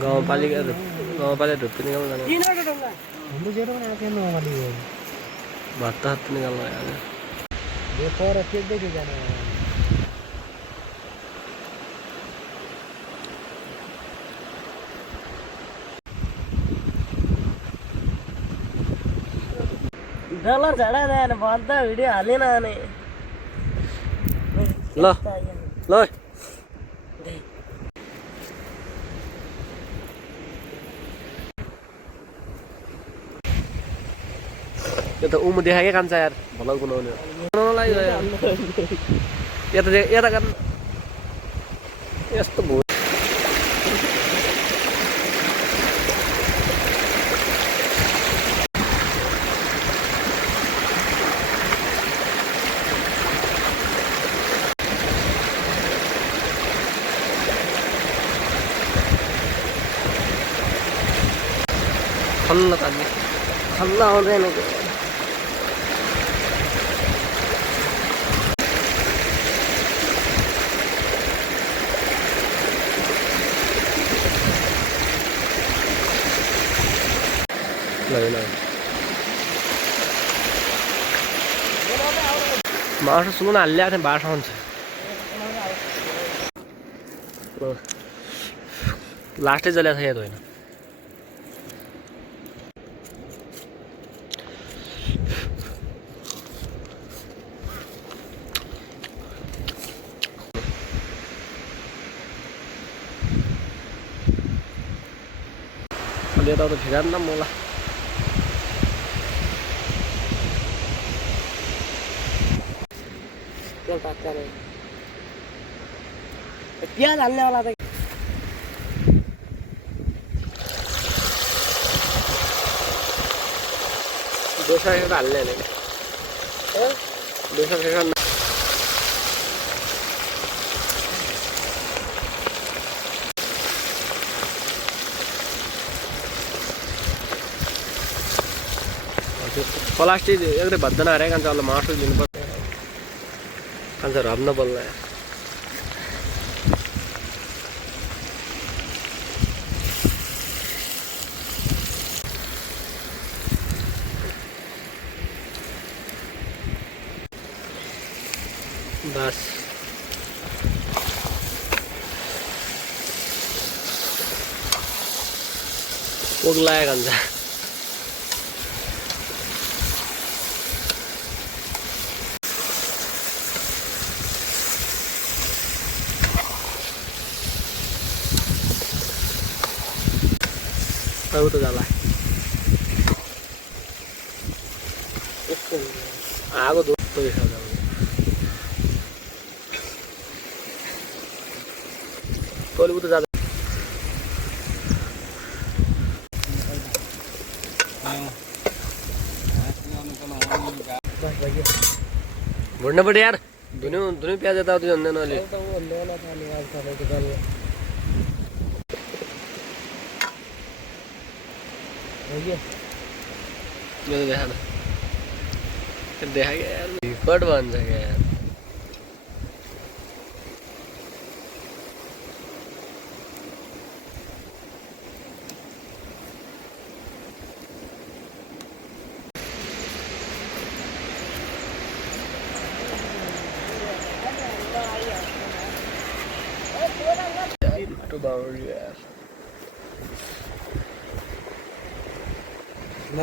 गाउँपालिका धुप्पी निकाल्नु जानु भत्ता हात निकाल्नु डलर झाडा भन्दा भिडियो हालेन अनि ल ल यो त उमु देखाएकै कान्छ यार भलग बनाउने यता गर्न यस्तो भयो खल्ल आउँदैन मासु सुन हालिरहेको थिएँ बाटो हुन्छ लास्टै जल्याएको छ याद होइन अलि यता फिरा न मलाई प्याज हाल्ने वाला त दोस्रो हाल्ने दोस्रो प्लास्टिक एकदम भद्दन हरे कान्छ अल्ल मासु लिनुपर्छ कान्छ रब्न बोल्ला बस पोग लागेको हुन्छ उता जाला आगो दोस्तो तैँले उता जाँदा भुट्न पऱ्यो यार धुनु प्याज यताउति हुँदैन अहिले यो त देखा यार कट भन्छ क्या यार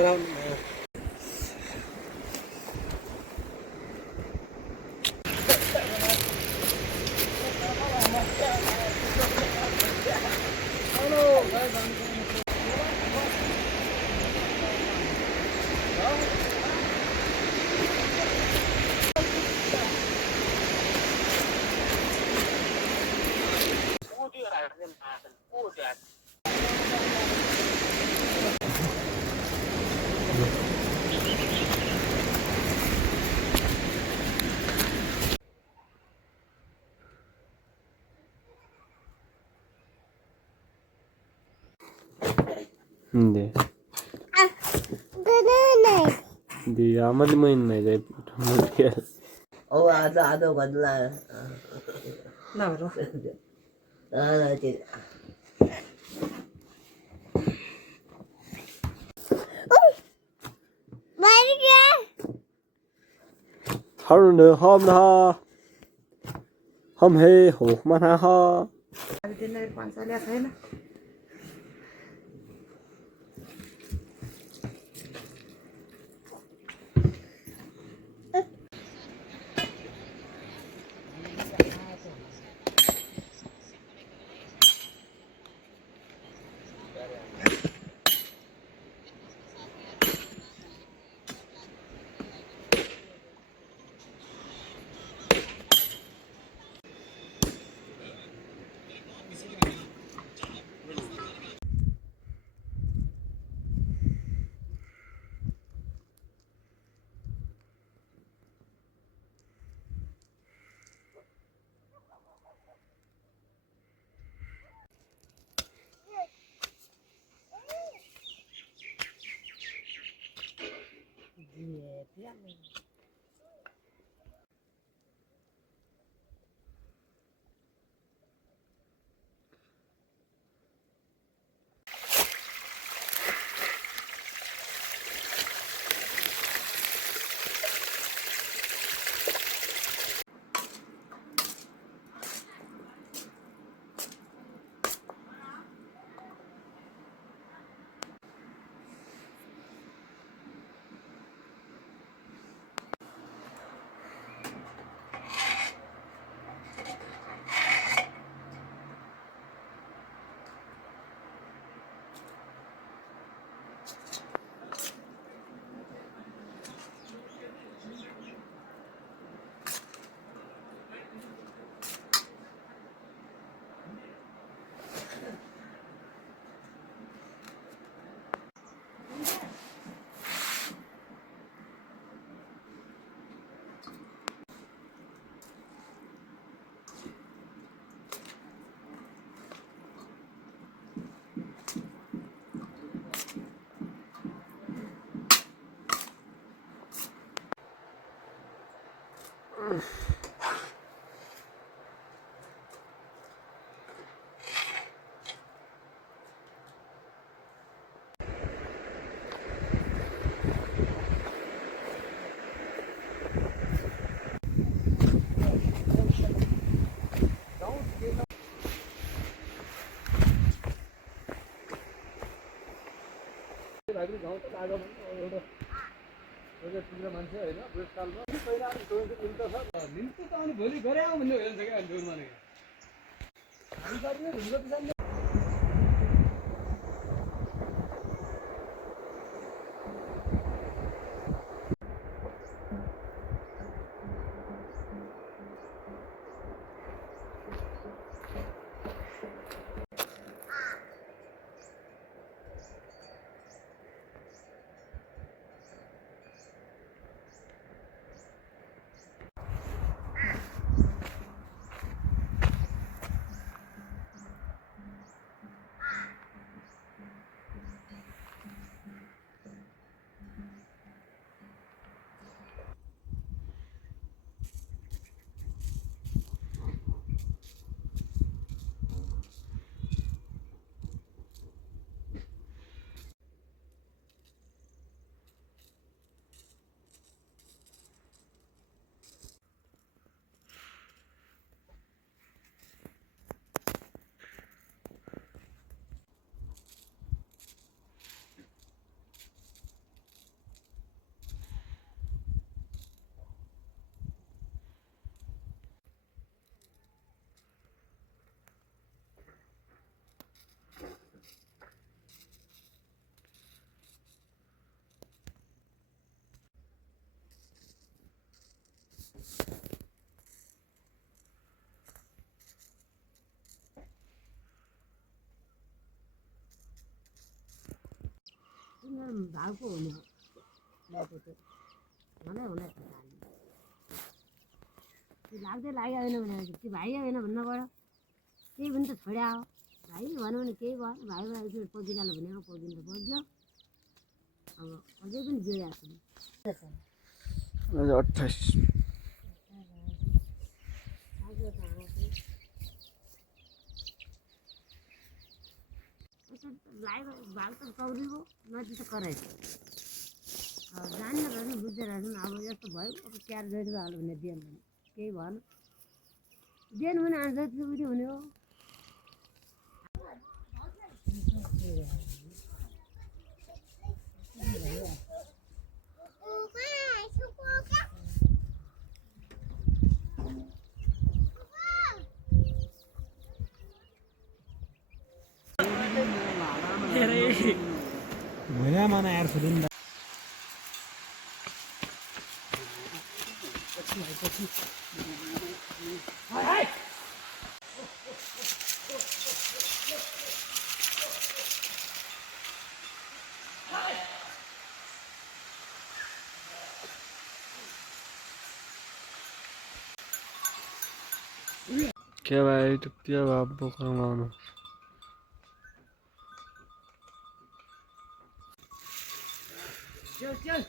यार Hindi. आम्हाला महिन नाही जाय आदो आदो बदला हम है हो मना हा भोलि गरे आऊ भन्ने हेर्छ क्या जोरमा भागको हुने लाग्दै लाग्यो होइन भने त्यो भाइ होइन भन्नबाट केही पनि त छोड्या हो भाइ भन्यो भने केही भयो भाइ भाइ पगिजालो भनेको पगिनु त पग्यो अब अझै पनि जोया छ 28 भाग त कौरीको नदी त कराइन्छ जान्न रहेन बुझ्दै रहेछन् अब यस्तो भयो अब क्यार जोडिदिनु हाल्यो भने दिएन भने केही भएन दिएन भने आज जति उयो हुने हो भैया माना यार सुनिन क्या भाई तो क्या बाप बोकरंगा चल चल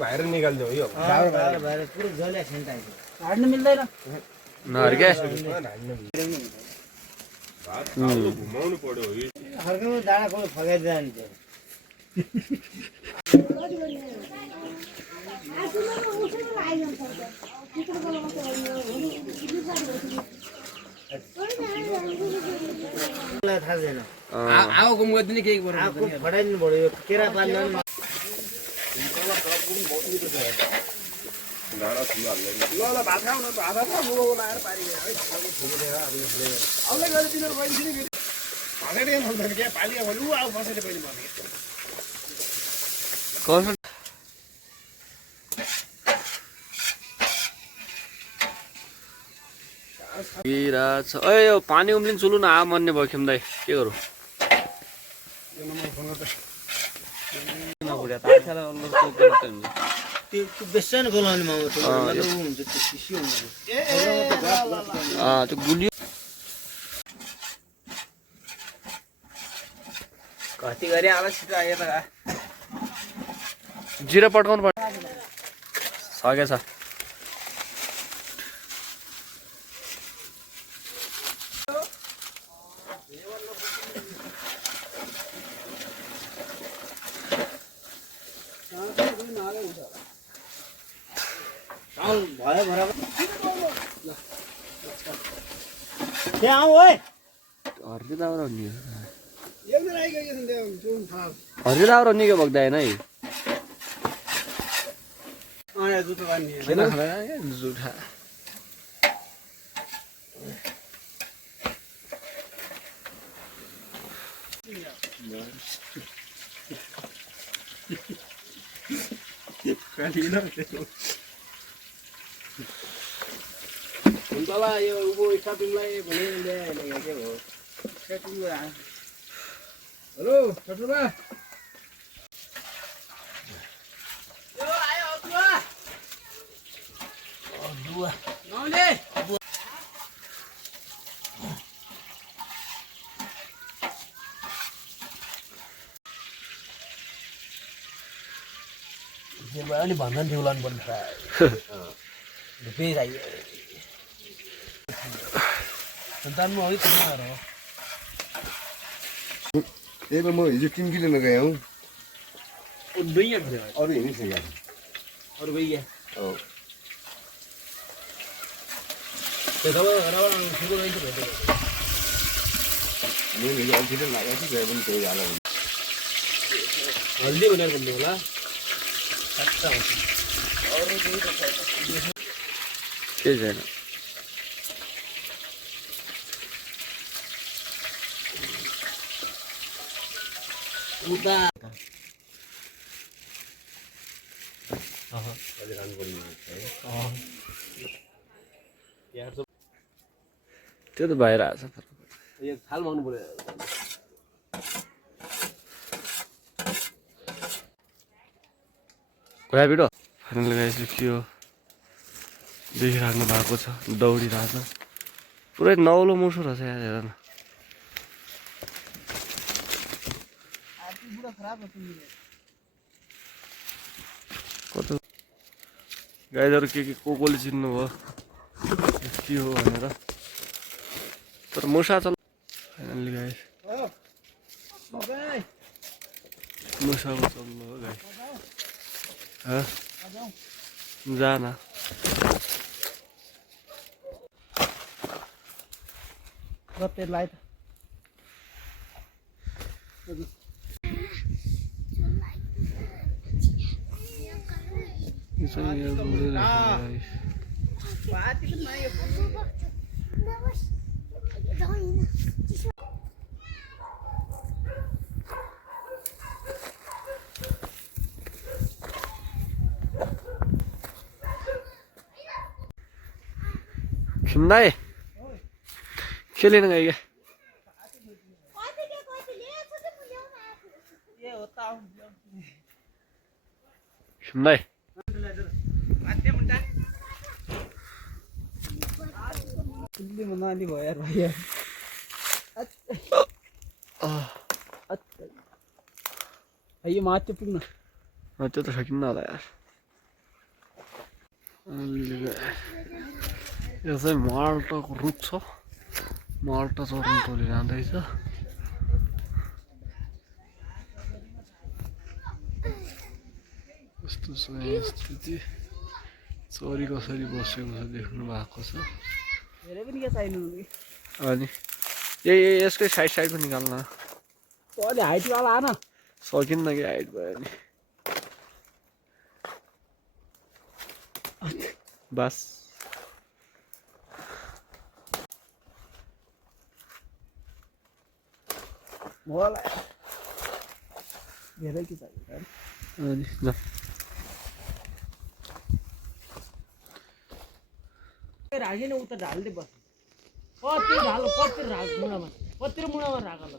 बाहिर निकाल्दियो यो बाहिर पुरो जल्या खेल्टा हाड्न मिल्दैन नहर क्या घुमाउनु पर्यो हर्कमा डाँडा कोही फगाइ जान्छ थाहा छैन आओ घुम गर्दिने केही गर्नु आफू फटाइदिनु पर्यो केरा पाल्नु डाँडा ठुलो हाल्दैन ल भात खाऊ न भात खाऊ मुगो लाएर पारी गयो है आउले गरे तिनीहरु गइदिने फेरि भातै खाउँदैन के पालिया भने उ आउ बसेर पनि भने कौन अरे यो पानी उम्लिन चुलु न आ मन्ने भयो खेम्दै के गरौँ त्यो बेसन खोलाउने माउ त मतलब हुन्छ त्यो सिसी हुन्छ त्यो गुलियो कति गरे आला छिटो आयो त जिरा पड्काउनु पर्छ सकेछ भयो बराबर त्यहाँ आऊ ओए हरियो दाउरा हुने एकजना आइगयो नि त्यो जुन थाल हरियो दाउरा निकै बग्दैन है आया जुतो बान्ने किन खाँदैन जुठा हुन्तला यो उबो स्टाफिङलाई भने ल्याएन के हो स्टाफिङ हेलो टटुला यो आयो दुआ नौले जे भयो नि भन्दा नि उलान पर्छ रुपे चाहियो सन्तानमा है कुमार हो त्यही त म हिजो 3 किलो लगाएँ हौ दुईया थियो अरू हिँडिसक्यो अरु भइया हो त्यो त घरबाट ठुलो रहेछ भेटे मैले हिजो अल्छिटो लागेको थियो पनि त्यही हाल हल्दी भनेर भन्नु होला सक्छ अरु केही त छैन केही छैन उता त्यो त बाहिर आएछ एक थाल माग्नु पर्यो गयो भिडियो फाइनल गाइस के हो देखिराख्नु भएको छ दौडिरहेछ पुरै नौलो मुसो रहेछ यहाँ हेर न कस्तो गाइजहरू के कोले चिन्नुभयो के हो भनेर तर मुसा चल फाइनल्ली गाइस मुसाको चल्नु हो गाइस जाना त्यसलाई त खिम्दाई खेलेन गई क्या खिम्दाई नानी भयो यार भाइ यो माथि पुग्न त्यो त सकिन्न होला यार यो चाहिँ माल्टाको रुख छ माल्टा चढ्नु टोली जाँदैछ यस्तो छ यहाँ स्थिति चरी कसरी बसेको छ देख्नु भएको छ धेरै पनि के चाहिनु अनि यसकै साइड साइडको निकाल्न अलि हाइटवाला आन सकिन्न कि हाइट भयो नि बस होला धेरै के चाहियो अनि ल राखेन उता ढाल्दै बस कति ढाल कति राख मुढामा कति मुढामा राख ल